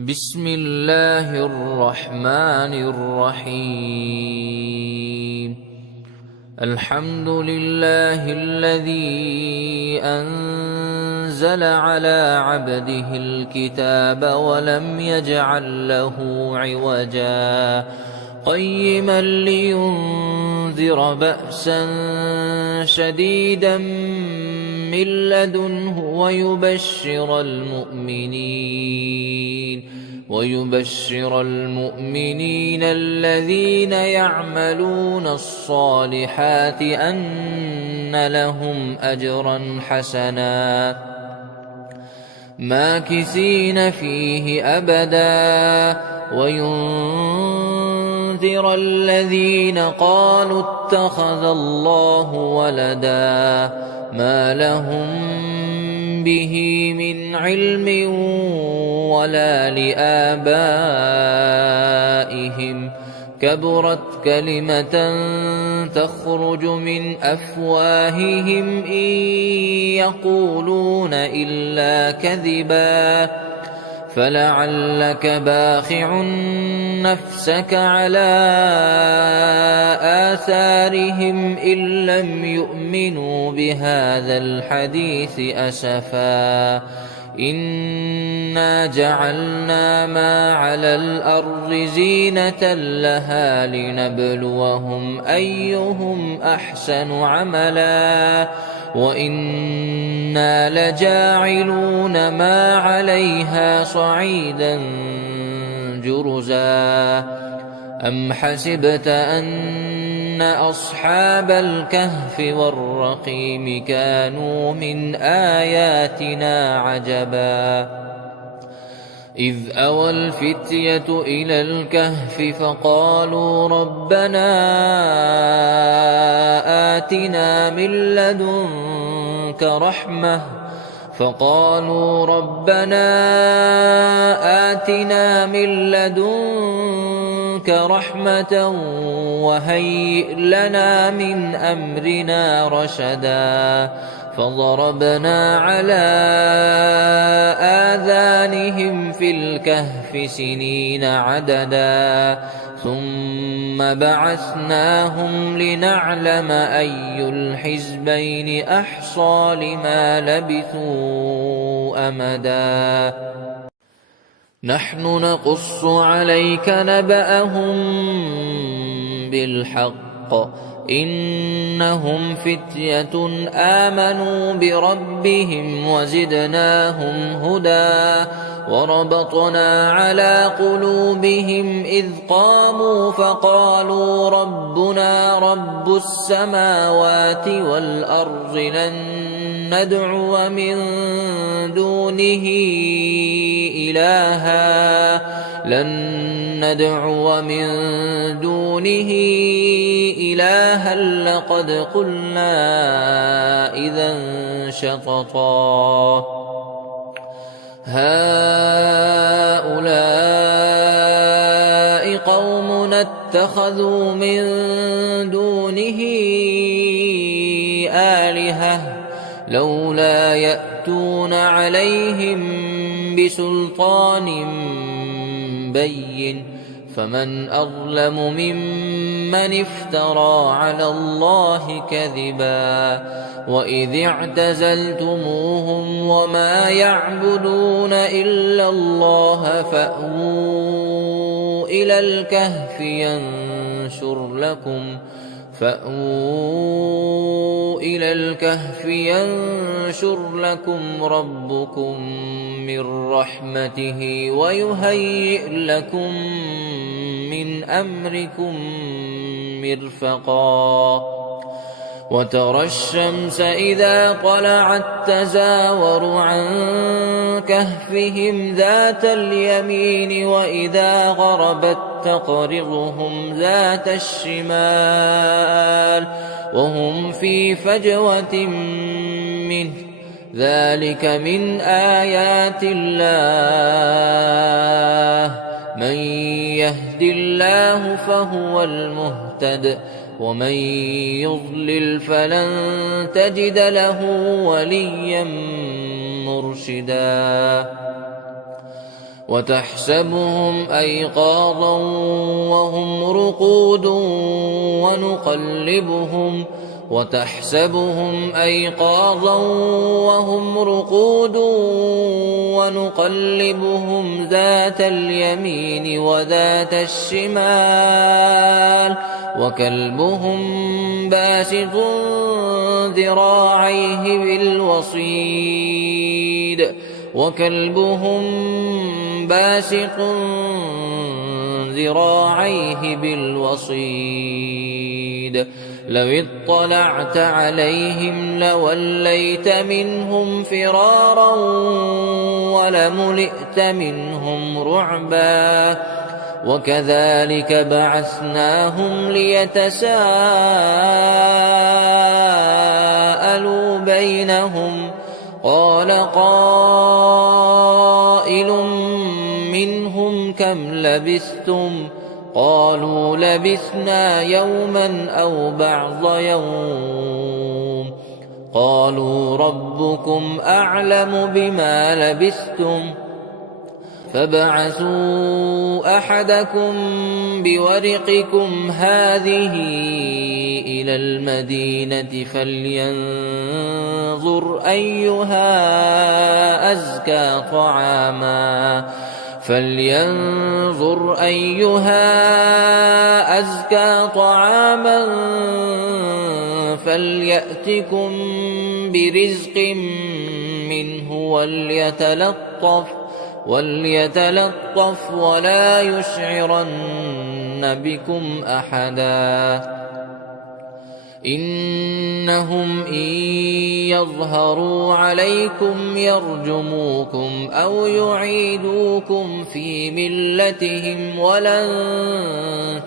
بسم الله الرحمن الرحيم. الحمد لله الذي أنزل على عبده الكتاب ولم يجعل له عوجا قيما لينذر بأسا شديدا من لدنه ويبشر المؤمنين الذين يعملون الصالحات أن لهم أجرا حسنا ماكثين فيه أبدا وينذر الذين قالوا اتخذ الله ولدا ما لهم به من علم ولا لآبائهم كبرت كلمة تخرج من أفواههم إن يقولون إلا كذبا فلعلك باخع نفسك على آثارهم إن لم يؤمنوا بهذا الحديث أسفا إنا جعلنا ما على الأرض زينة لها لنبلوهم أيهم أحسن عملا وإنا لجاعلون ما عليها صعيدا جرزا أم حسبت أن أصحاب الكهف والرقيم كانوا من آياتنا عجبا إذ أوى الفتية إلى الكهف فقالوا ربنا آتنا من لدنك رحمة وهيئ لنا من أمرنا رشدا فضربنا على آذانهم في الكهف سنين عددا ثم بعثناهم لنعلم أي الحزبين أحصى لما لبثوا أمدا نحن نقص عليك نبأهم بالحق إنهم فتية آمنوا بربهم وزدناهم هدى وربطنا على قلوبهم إذ قاموا فقالوا ربنا رب السماوات والأرض لن ندعو من دونه إلها لقد قلنا إذا شططا هؤلاء قومنا اتخذوا من دونه آلهة لولا يأتون عليهم بسلطان بين فمن أظلم ممن افترى على الله كذبا وإذ اعتزلتموهم وما يعبدون إلا الله فأووا إلى الكهف ينشر لكم ربكم من رحمته ويهيئ لكم من أمركم مرفقا وترى الشمس إذا طلعت تزاور عن كهفهم ذات اليمين وإذا غربت تقرضهم ذات الشمال وهم في فجوة منه ذلك من آيات الله من يهد الله فهو المهتد ومن يضلل فلن تجد له وليا مرشدا وتحسبهم أيقاظا وهم رقود ونقلبهم ذات اليمين وذات الشمال وكلبهم باسط ذراعيه بالوصيد لو اطلعت عليهم لوليت منهم فرارا ولملئت منهم رعبا وكذلك بعثناهم ليتساءلوا بينهم قال قائل منهم كم لبثتم قالوا لبثنا يوما أو بعض يوم قالوا ربكم أعلم بما لبثتم فابعثوا أحدكم بورقكم هذه إلى المدينة فلينظر أيها أزكى طعاما فليأتكم برزق منه وليتلطف ولا يشعرن بكم أحدا إنهم إن يظهروا عليكم يرجموكم أو يعيدوكم في ملتهم ولن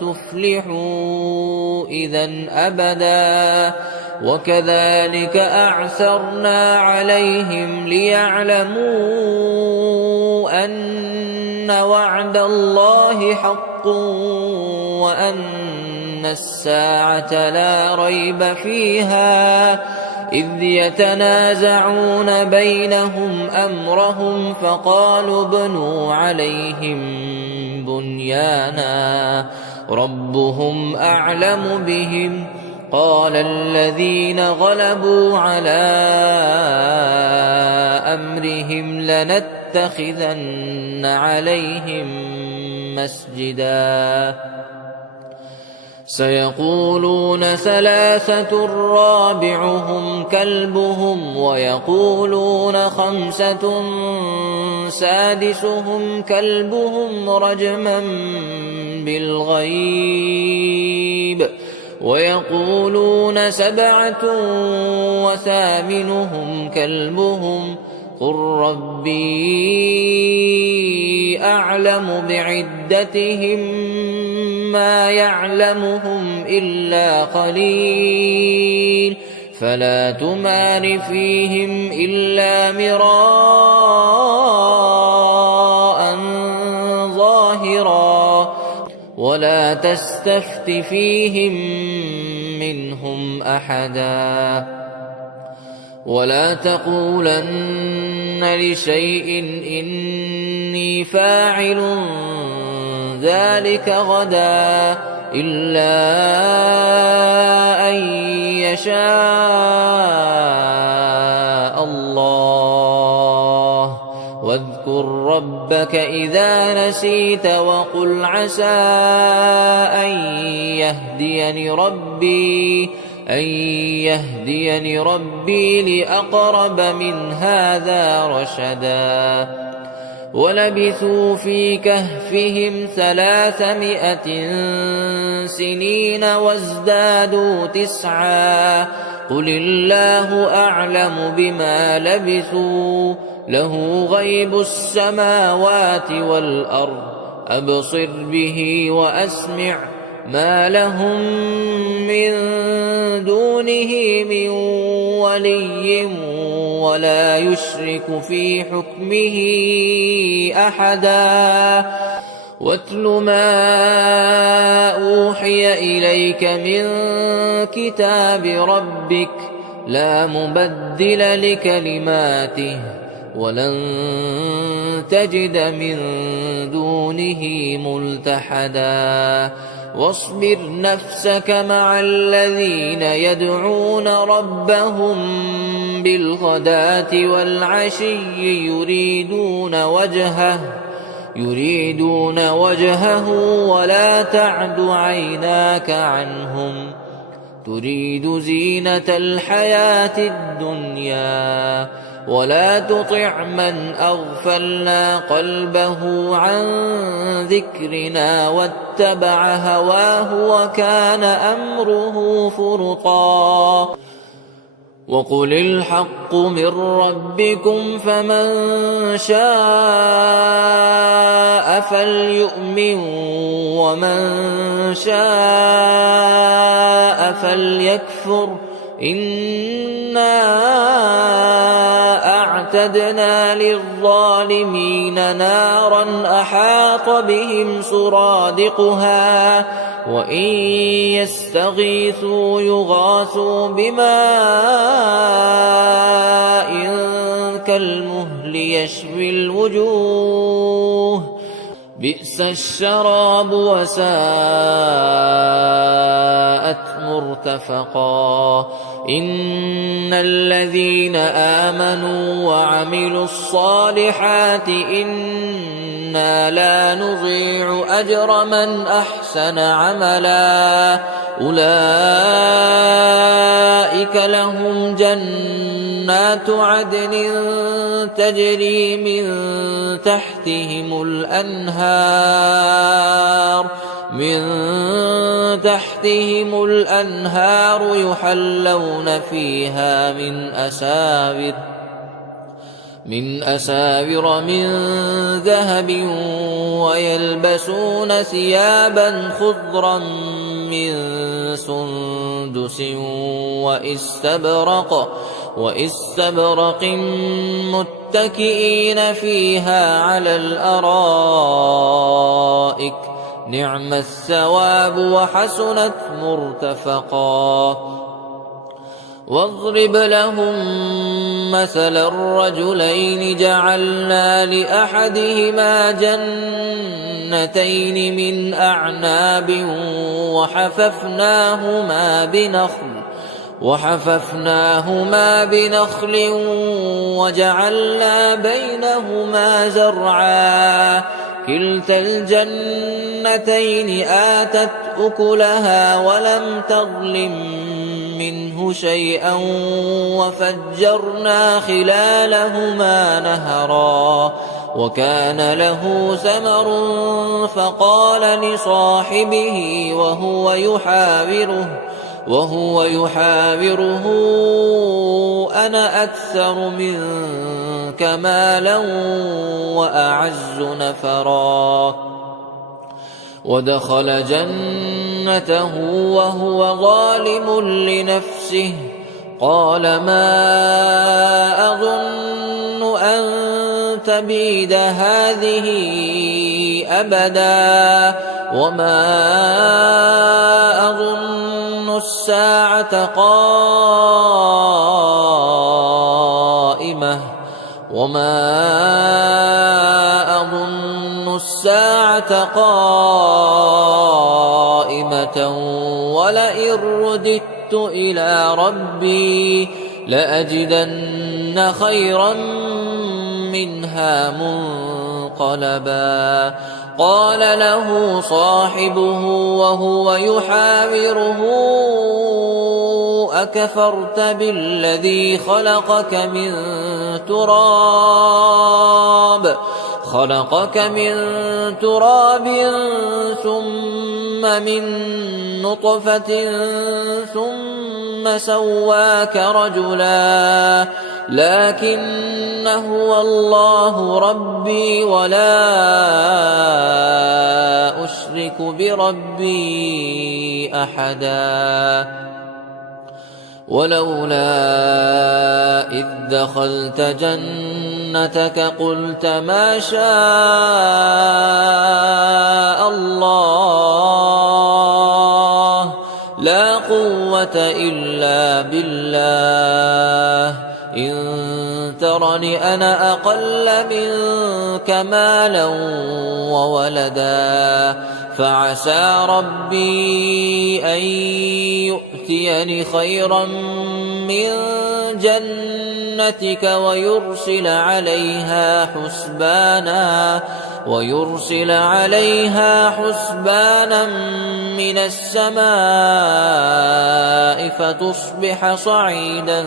تفلحوا إذا أبدا وكذلك أعثرنا عليهم ليعلموا أن وعد الله حق وأن الساعة لا ريب فيها إذ يتنازعون بينهم أمرهم فقالوا ابنوا عليهم بنيانا ربهم أعلم بهم قال الذين غلبوا على أمرهم لنتخذن عليهم مسجدا سيقولون ثلاثة رابعهم كلبهم ويقولون خمسة سادسهم كلبهم رجما بالغيب ويقولون سبعة وثامنهم كلبهم قل ربي أعلم بعدتهم ما يعلمهم إلا قليل فلا تمار فيهم إلا مراء ظاهرا ولا تستفت فيهم منهم أحدا ولا تقولن لشيء إني فاعل ذلك غدا إلا أن يشاء الله واذكر ربك إذا نسيت وقل عسى أن يهديني ربي لأقرب من هذا رشدا ولبثوا في كهفهم 300 سنين وازدادوا 9 قل الله أعلم بما لبثوا له غيب السماوات والأرض أبصر به وأسمع ما لهم من دونه من ولي ولا يشرك في حكمه أحدا واتل ما أوحي إليك من كتاب ربك لا مبدل لكلماته ولن تجد من دونه ملتحدا واصبر نفسك مع الذين يدعون ربهم بالغداة والعشي يريدون وجهه ولا تعد عيناك عنهم تريد زينة الحياة الدنيا ولا تطع من أغفلنا قلبه عن ذكرنا واتبع هواه وكان أمره فرطا وقل الحق من ربكم فمن شاء فليؤمن ومن شاء فليكفر إنا أعتدنا للظالمين نارا أحاط بهم سرادقها وإن يستغيثوا يغاثوا بماء كالمهل يشوي الوجوه بئس الشراب وساءت مرتفقا إن الذين آمنوا وعملوا الصالحات إنا لا نضيع أجر من أحسن عملا أولئك لهم جنات عدن تجري من تحتهم الأنهار يحلون فيها من أساور من ذهب ويلبسون ثيابا خضرا من سندس وإستبرق متكئين فيها على الأرائك نعم الثواب وحسنت مرتفقا واضرب لهم مثل الرجلين جعلنا لأحدهما جنتين من أعناب وحففناهما بنخل وجعلنا بينهما زرعا كلتا الجنتين آتت أكلها ولم تظلم منه شيئا وفجرنا خلالهما نهرا وكان له ثمر فقال لصاحبه وهو يحاوره أنا أكثر منك مالا وأعز نفرا ودخل جنته وهو ظالم لنفسه قال ما أظن أن تبيد هذه أبدا وما أظن الساعة قائمة ولئن رددت إلى ربي لأجدن خيرا منها منقلبا قال له صاحبه وهو يحاوره أكفرت بالذي خلقك من تراب ثم من نطفة ثم سواك رجلا لكن هو الله ربي ولا أشرك بربي أحدا ولولا إذ دخلت جنتك قلت ما شاء الله لا قوة إلا بالله إن ترني تراني أنا أقل منك مالا وولدا فعسى ربي أن يؤتيني خيرا من جنتك ويرسل عليها حسبانا من السماء فتصبح صعيدا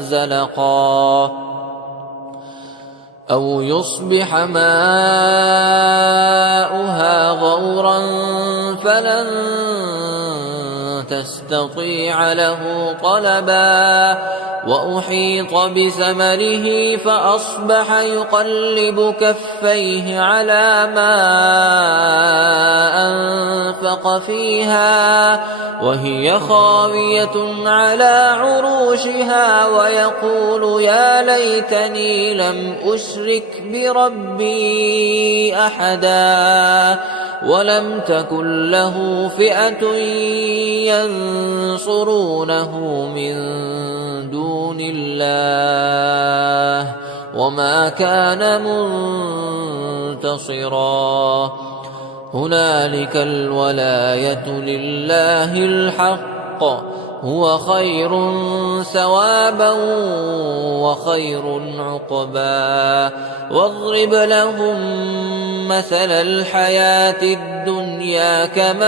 زلقا أو يصبح ماؤها غورا فلن تستطيع له طلبا وأحيط بثمره فأصبح يقلب كفيه على ما أنفق فيها وهي خاوية على عروشها ويقول يا ليتني لم أشرك بربي أحدا ولم تكن له فئة ينصرونه من دون الله وما كان منتصرا هنالك الولاية لله الحق هو خير ثوابا وخير عقبا واضرب لهم مثل الحياة الدنيا كماء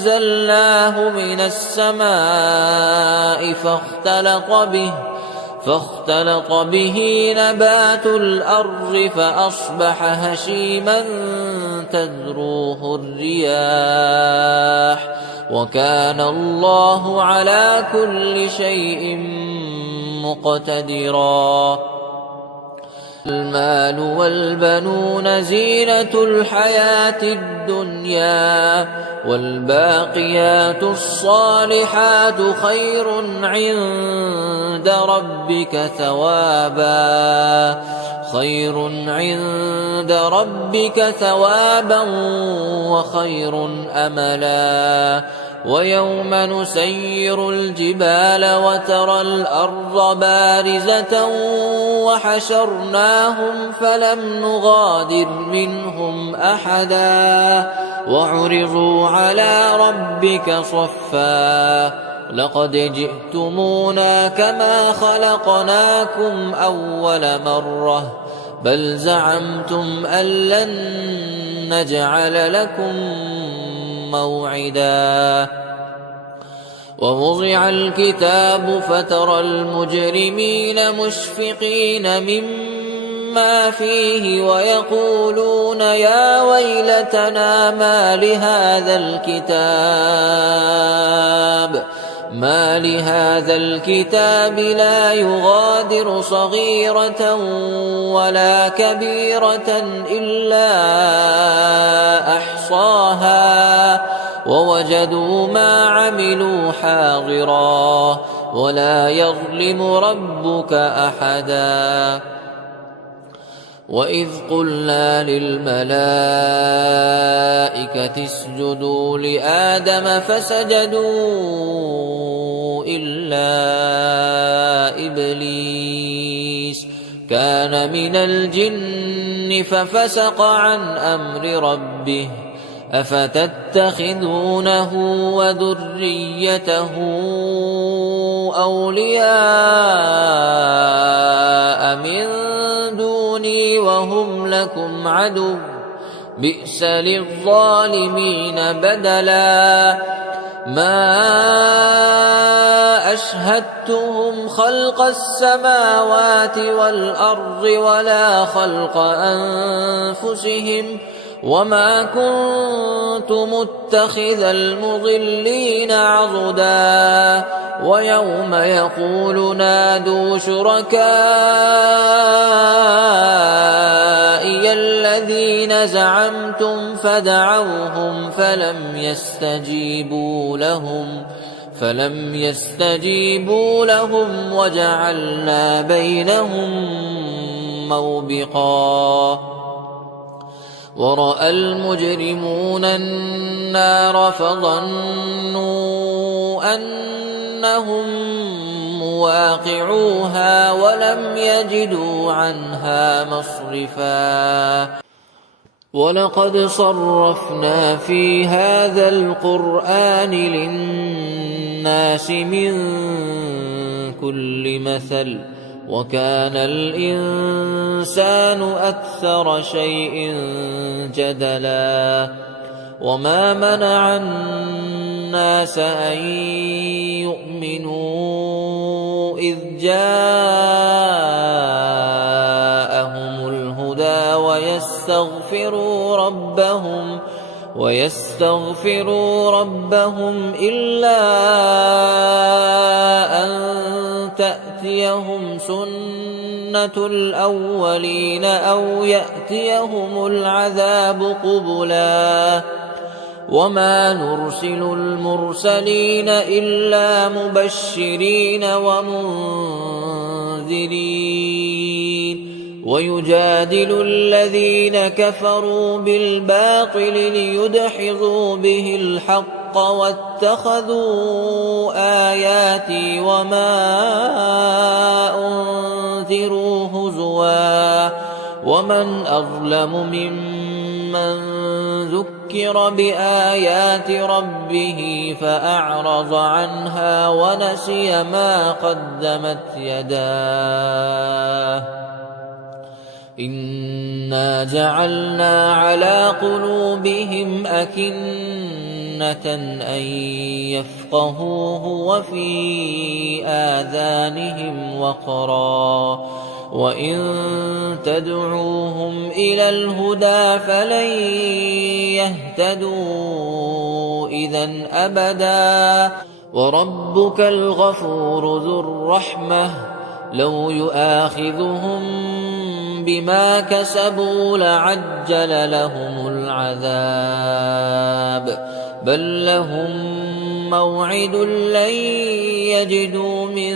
أنزلناه من السماء فاختلط به نبات الأرض فأصبح هشيما تذروه الرياح وكان الله على كل شيء مقتدرا المال والبنون زينة الحياة الدنيا والباقيات الصالحات خير عند ربك ثوابا وخير أملا ويوم نسير الجبال وترى الأرض بارزة وحشرناهم فلم نغادر منهم أحدا وعرضوا على ربك صفا لقد جئتمونا كما خلقناكم أول مرة بل زعمتم أن لن نجعل لكم موعدا ووضع الكتاب فترى المجرمين مشفقين مما فيه ويقولون يا ويلتنا ما لهذا الكتاب لا يغادر صغيرة ولا كبيرة إلا أحصاها ووجدوا ما عملوا حاضرا ولا يظلم ربك أحدا وإذ قلنا للملائكة اسجدوا لآدم فسجدوا إلا إبليس كان من الجن ففسق عن أمر ربه أفتتخذونه وذريته أولياء من دوني وهم لكم عدو بئس للظالمين بدلا ما أشهدتهم خلق السماوات والأرض ولا خلق أنفسهم وما كنت متخذ المضلين عضدا ويوم يقول نادوا شركائي الذين زعمتم فدعوهم فلم يستجيبوا لهم وجعلنا بينهم موبقا ورأى المجرمون النار فظنوا أنهم واقعوها ولم يجدوا عنها مصرفا ولقد صرفنا في هذا القرآن للناس من كل مثل وكان الإنسان أكثر شيء جدلا وما منع الناس أن يؤمنوا إذ جاءهم الهدى ويستغفروا ربهم إلا أن تأتيهم سنة الأولين أو يأتيهم العذاب قبلا وما نرسل المرسلين إلا مبشرين ومنذرين ويجادل الذين كفروا بالباطل ليدحضوا به الحق واتخذوا آياتي وما أنذروا هزوا ومن أظلم ممن ذكر بآيات ربه فأعرض عنها ونسي ما قدمت يداه إنا جعلنا على قلوبهم أكنة أن يفقهوه وفي آذانهم وقرا وإن تدعوهم إلى الهدى فلن يهتدوا إذن أبدا وربك الغفور ذو الرحمة لو يؤاخذهم بما كسبوا لعجل لهم العذاب بل لهم موعد لن يجدوا من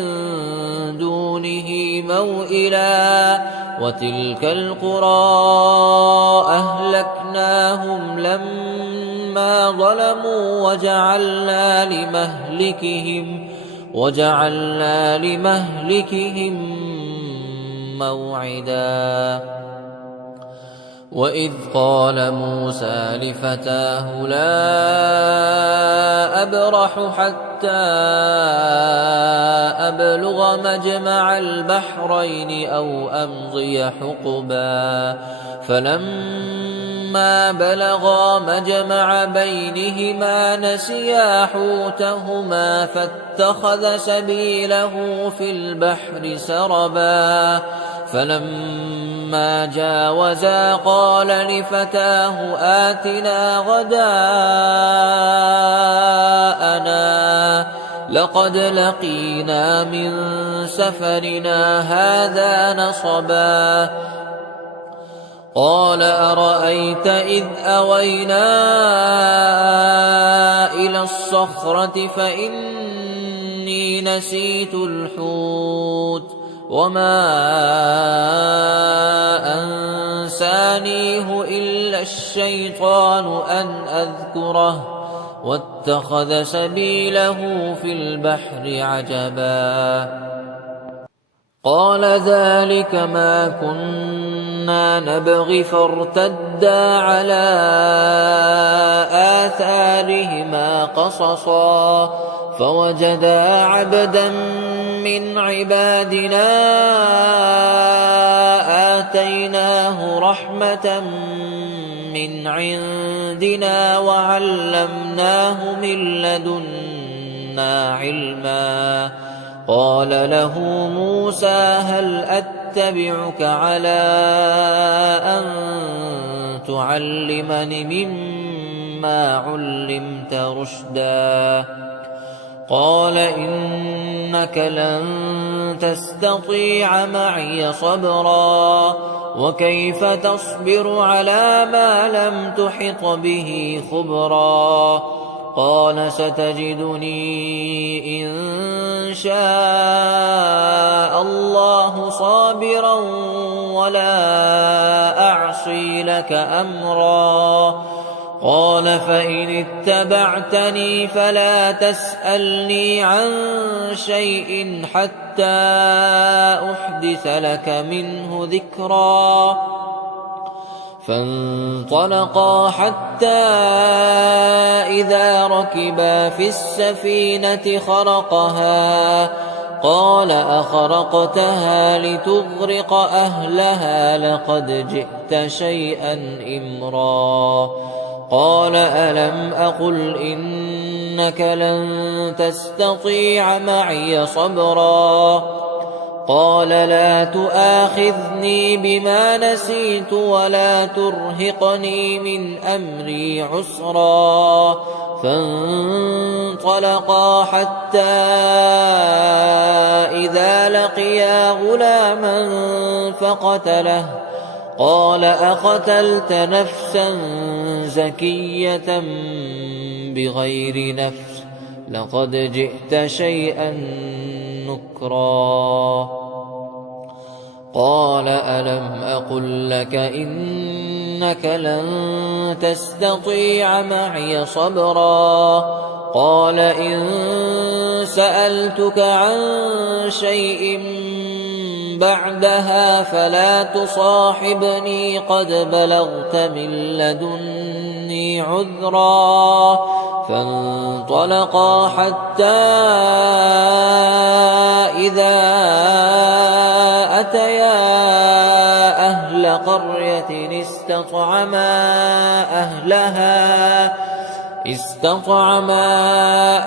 دونه موئلا وتلك القرى أهلكناهم لما ظلموا وجعلنا لمهلكهم موعدا وإذ قال موسى لفتاه لا أبرح حتى أبلغ مجمع البحرين أو أمضي حقبا فلما بلغا مجمع بينهما نسيا حوتهما فاتخذ سبيله في البحر سربا فلما جاوزا قال لفتاه آتنا غداءنا لقد لقينا من سفرنا هذا نصبا قال أرأيت إذ أوينا إلى الصخرة فإني نسيت الحوت وما أنسانيه إلا الشيطان أن أذكره واتخذ سبيله في البحر عجبا قال ذلك ما كنا نبغي فارتدا على آثارهما قصصا فوجدا عبدا من عبادنا آتيناه رحمة من عندنا وعلمناه من لدنا علما قال له موسى هل أتبعك على أن تعلمني مما علمت رشدا قال إنك لن تستطيع معي صبرا وكيف تصبر على ما لم تحط به خبرا قال ستجدني إن شاء الله صابرا ولا أعصي لك أمرا قال فإن اتبعتني فلا تسألني عن شيء حتى أحدث لك منه ذكرا فانطلقا حتى إذا ركبا في السفينة خرقها قال أخرقتها لتغرق أهلها لقد جئت شيئا إمرا قال ألم أقل إنك لن تستطيع معي صبرا قال لا تؤاخذني بما نسيت ولا ترهقني من أمري عسرا فانطلقا حتى إذا لقيا غلاما فقتله قال أقتلت نفسا زكية بغير نفس لقد جئت شيئا نكرا قال ألم أقل لك إنك لن تستطيع معي صبرا قال إن سألتك عن شيء بعدها فلا تصاحبني قد بلغت من لدني عذرا فانطلقا حتى إذا أتيا أهل قرية استطعما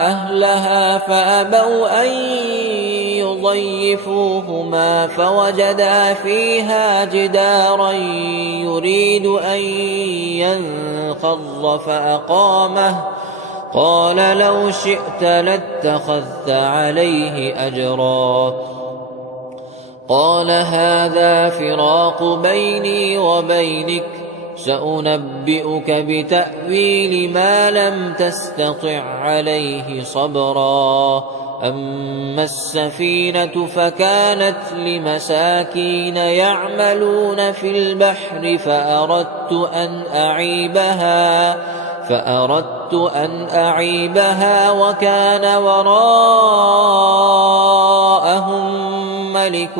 أهلها فأبوا أن يضيفوهما فوجدا فيها جدارا يريد أن ينقض فأقامه قال لو شئت لاتخذت عليه أجرا قال هذا فراق بيني وبينك سأنبئك بتأويل ما لم تستطع عليه صبرا أما السفينة فكانت لمساكين يعملون في البحر فأردت أن أعيبها وكان وراءهم ملك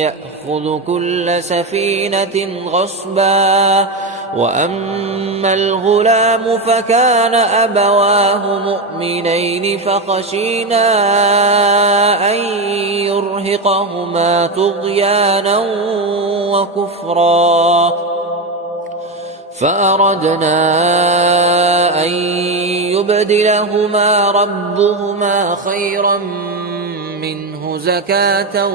يأخذ كل سفينة غصبا وأما الغلام فكان أبواه مؤمنين فخشينا أن يرهقهما طغيانا وكفرا فأردنا أن يبدلهما ربهما خيرا منه زكاة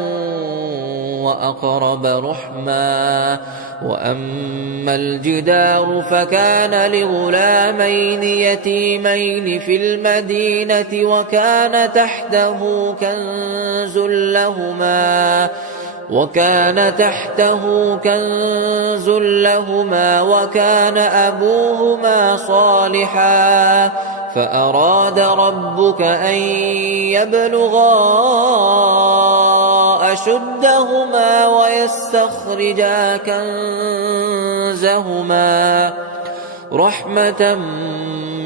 وأقرب رحما وأما الجدار فكان لغلامين يتيمين في المدينة وكان تحته كنز لهما وكان أبوهما صالحا فأراد ربك أن يبلغا أشدهما ويستخرجا كنزهما رحمة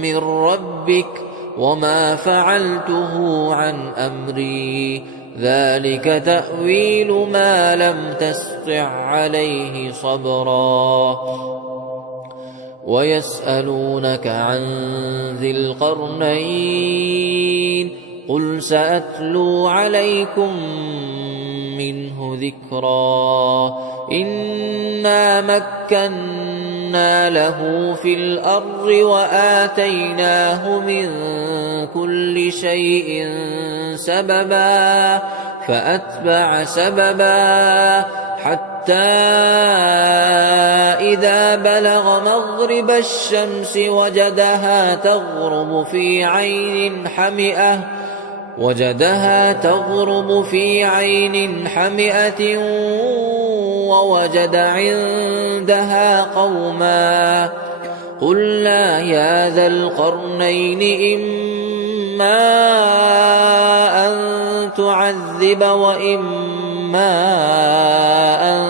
من ربك وما فعلته عن أمري ذلك تأويل ما لم تسطع عليه صبرا ويسألونك عن ذي القرنين قل سأتلو عليكم منه ذكرا إنا مكنا له في الأرض وآتيناه من كل شيء سببا فأتبع سببا حتى إذا بلغ مغرب الشمس وجدها تغرب في عين حمئة ووجد عندها قوما قلنا يا ذا القرنين إما أن تعذب وإما أن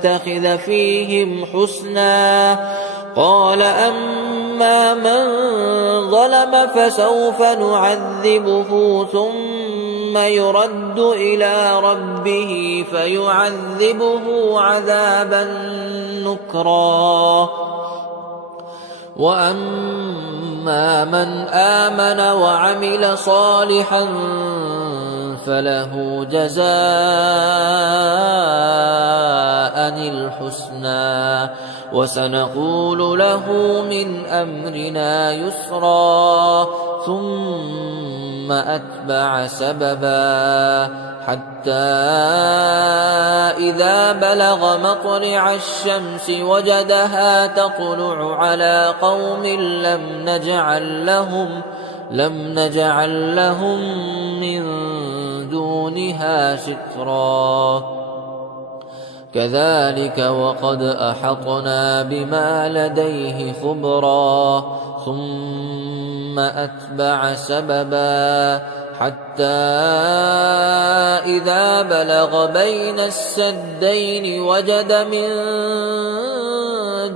نتخذ فيهم حسنا. قال أما من ظلم فسوف نعذبه ثم يرد إلى ربه فيعذبه عذابا نكرا. وأما من آمن وعمل صالحا فله جزاء الحسنى وسنقول له من أمرنا يسرا. ثم أتبع سببا حتى إذا بلغ مطلع الشمس وجدها تطلع على قوم لم نجعل لهم من دونها سترا. كذلك وقد أحطنا بما لديه خبرا. ثم أتبع سببا حتى إذا بلغ بين السدين وجد من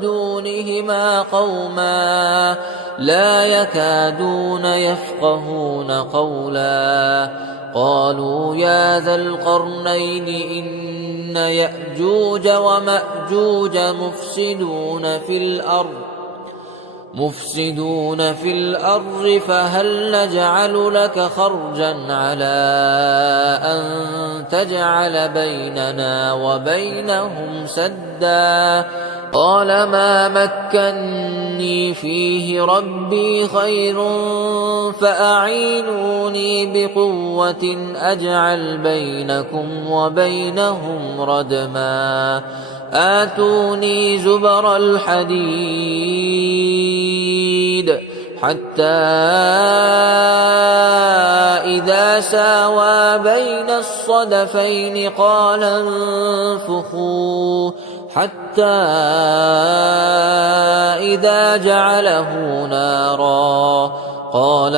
دونهما قوما لا يكادون يفقهون قولا. قالوا يا ذا القرنين إن يأجوج ومأجوج مفسدون في الأرض فهل نجعل لك خرجا على أن تجعل بيننا وبينهم سدا. قال ما مكني فيه ربي خير فأعينوني بقوة أجعل بينكم وبينهم ردما. آتوني زبر الحديد حتى إذا ساوى بين الصدفين قال انفخوا حتى إذا جعله نارا قال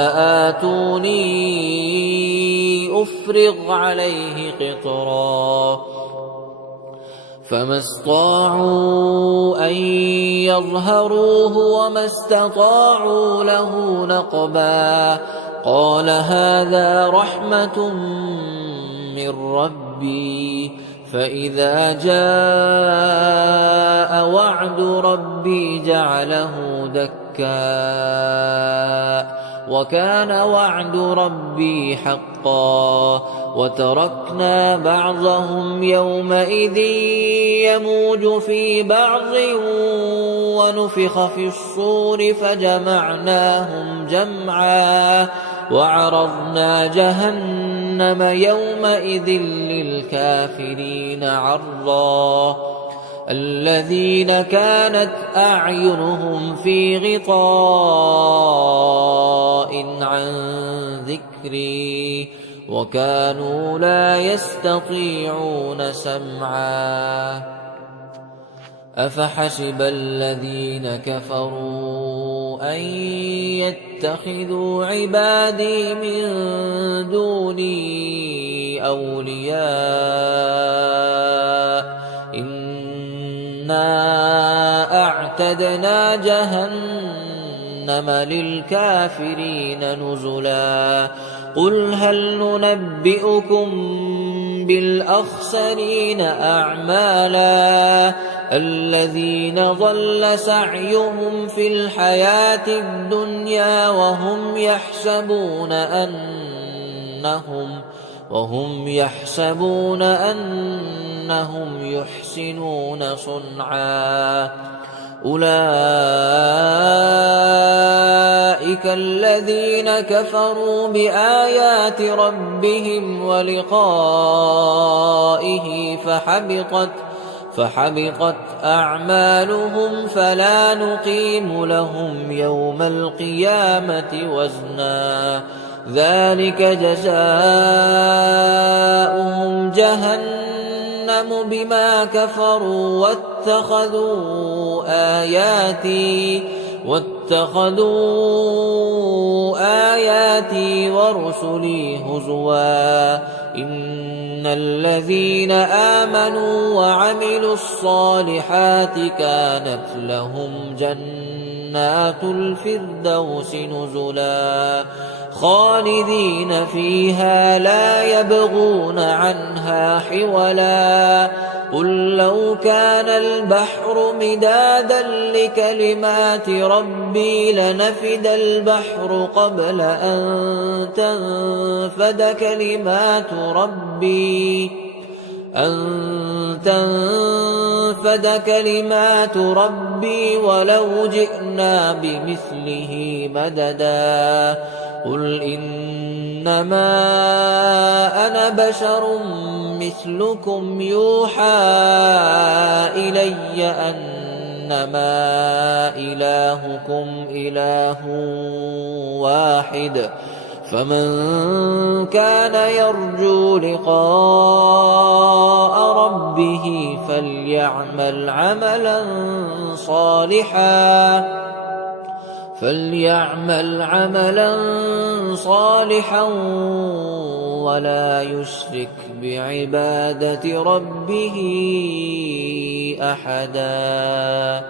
آتوني أفرغ عليه قطرا. فما استطاعوا أن يظهروه وما استطاعوا له نقبا. قال هذا رحمة من ربي فإذا جاء وعد ربي جعله دكا وكان وعد ربي حقا. وتركنا بعضهم يومئذ يموج في بعض ونفخ في الصور فجمعناهم جمعا. وعرضنا جهنم يومئذ للكافرين عرضا. الذين كانت أعينهم في غطاء عن ذكري وكانوا لا يستطيعون سمعا. أفحسب الذين كفروا أن يتخذوا عبادي من دوني أولياء إنا أعتدنا جهنم للكافرين نزلا. قل هل ننبئكم بالأخسرين أعمالا الذين ضل سعيهم في الحياة الدنيا وهم يحسبون أنهم يحسنون صنعا. أولئك الذين كفروا بآيات ربهم ولقائه فحبطت أعمالهم فلا نقيم لهم يوم القيامة وزنا. ذلك جزاؤهم جهنم بما كفروا واتخذوا آياتي ورسلي هزوا. إن الذين آمنوا وعملوا الصالحات كانت لهم جنات الفردوس نزلا خالدين فيها لا يبغون عنها حولا قل لو كان البحر مدادا لكلمات ربي لنفد البحر قبل أن تنفد كلمات ربي ولو جئنا بمثله مددا قل إنما أنا بشر مثلكم يوحى إلي أنما إلهكم إله واحد فمن كان يرجو لقاء ربه فليعمل عملا صالحا ولا يشرك بعبادة ربه أحدا.